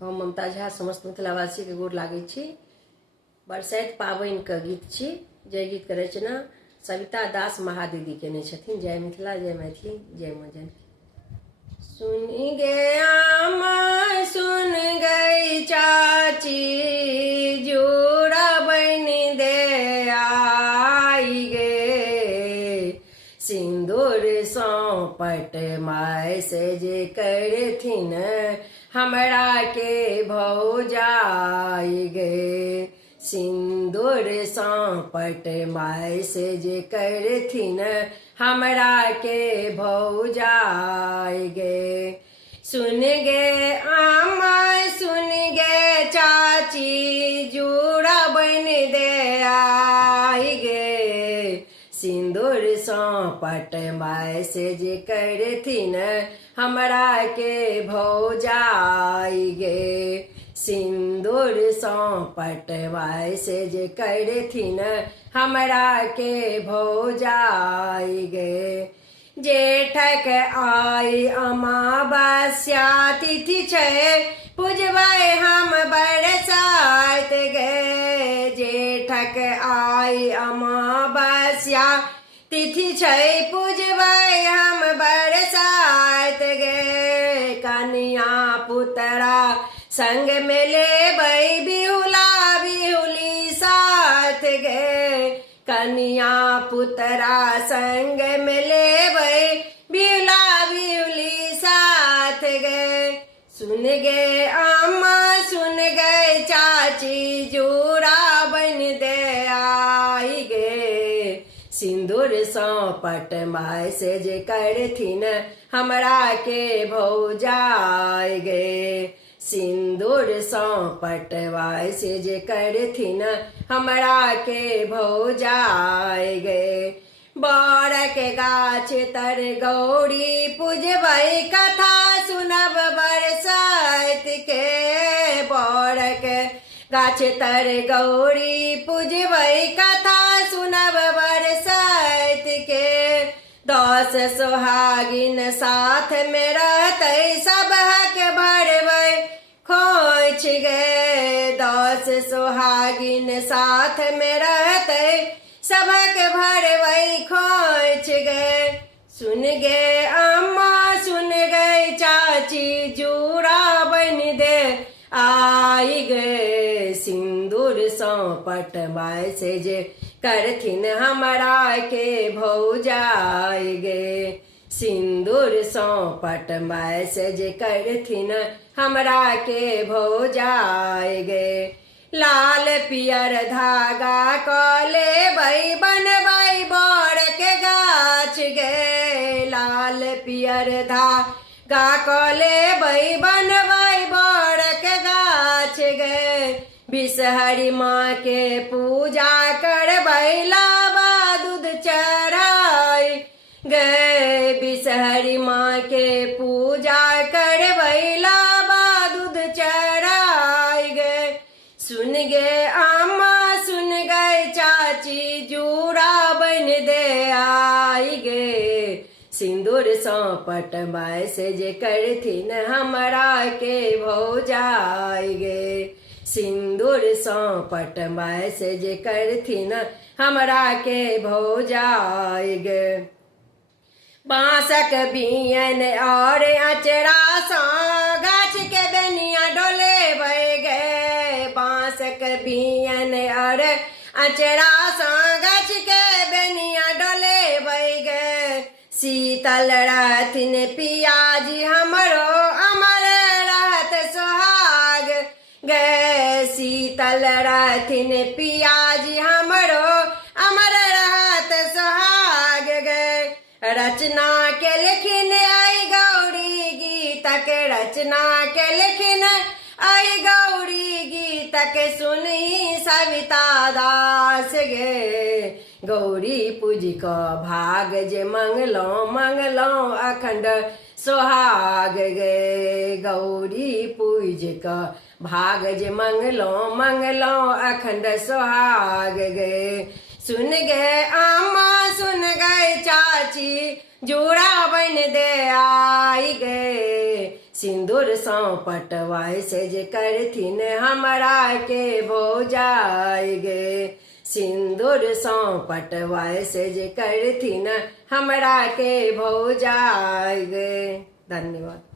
हम ममता झा समस्त मिथिलावासी के गोर लागै छी। बरसाइत पाबनि के गीत छी। जय गीत के रचना सविता दास महादीदी केने छथिन। जय मिथिला, जय मैथिली, जय माँ जानकी। सुन गे आमा, सुन गई चाची, जोड़ा बन दे आई गे। सिंदूर सौंपट माय से जे करथिन, हमरा के भौजाई गे। सिंदूर सौंपट माय से जे करथिन, हमरा के भौजाई गे। सुन गे आमा, सुन गे चाची, जोड़ा बन दे आई गे। सिंदूर सौंपट माय से जे करथिन, हमरा के भौजाई गे। सिंदूर सौंपट माय से जे करथिन, हमरा के भौजाई गे। जेठक आई अमावस्या तिथि छै, पूजबै हम बरसाइत गे। जेठक आई अमावस्या तिथि छै, पूजबै हम बरसाइत गे। कन्या पुतरा संग में लेबै, बिहुला बिहुली साथ गे। कन्या पुतरा संग में लेबै, बिहुला बिहुली साथ गे। सुन गे अम्मा, सुन गे चाची, जोड़ा बन दे आई गे। सिंदूर सौंपट माय से जे करथिन, हमरा के भौजाई गे। सिंदूर सौंपट माय से जे करथिन, हमरा के भौजाई गे। बरक गाछ तर गौरी पूजबै, कथा सुनब बरसाइत के। बरक गाछ तर गौरी पूजबै, कथा सुनब बरसाइत के। 10 सोहागिन साथ में रहतै, सब हक भरबै खोइछ गे। 10 सोहागिन साथ में रहतै, सबक भरबै खोइछ गे। सुन गे अम्मा, सुन गे चाची, जोड़ा बन दे आई गे। सिंदूर सौंपट माय से जे करथिन, हमरा के भौजाई गे। सिंदूर सौंपट माय से जे करथिन, हमरा के भौजाई गे। लाल पियर धागा क लेबै, बनबै बड़ के गाछ गे। लाल पियर धागा क लेबै, बनबै बड़ के गाछ गे। बिषहरी माँ के पूजा करबै, लाबा दूध चढ़ाई गे। बिषहरी माँ के पूजा करबै, लाबा दूध चढ़ाई गे। सुन गे अम्मा, सुन गे चाची, जोड़ा बन दे आई गे। सिंदूर सौंपट माय से जे करथिन, हमरा के भौजाई गे। सिंदूर सौंपट माय से जे करथिन, हमरा के भौजाई गे। बांसक बियन और अचरा सा, गाछ के बेनिया डोलेबै गे। बांसक बियन और अचरा सा, गाछ के बेनिया डोलेबै गे। शीतल रहथिन पियाजी हमरो, अमर रहत सोहाग गे। शीतल रहथिन पियाजी हमरो, अमर रहत सोहाग गे। रचना के लिखिन आई गौरी, गीतक रचना के लिखिन आई गौरी, गीतक सुनी सविता दास गे। गौरी पूज क भाग जे मंगलौ, मंगलौ अखंड सोहाग गे। गौरी पूज क भाग जे मंगलौ, मंगलौ अखंड सोहाग गे। सुन गे अम्मा, सुन गे चाची, जोड़ा बन दे आई गे। सिंदूर सौ पटवाए से जे करथिन हमरा के भौजाई गे सिंदूर सौ पटवाए से जे करथिन हमरा के भौजाई गे। धन्यवाद।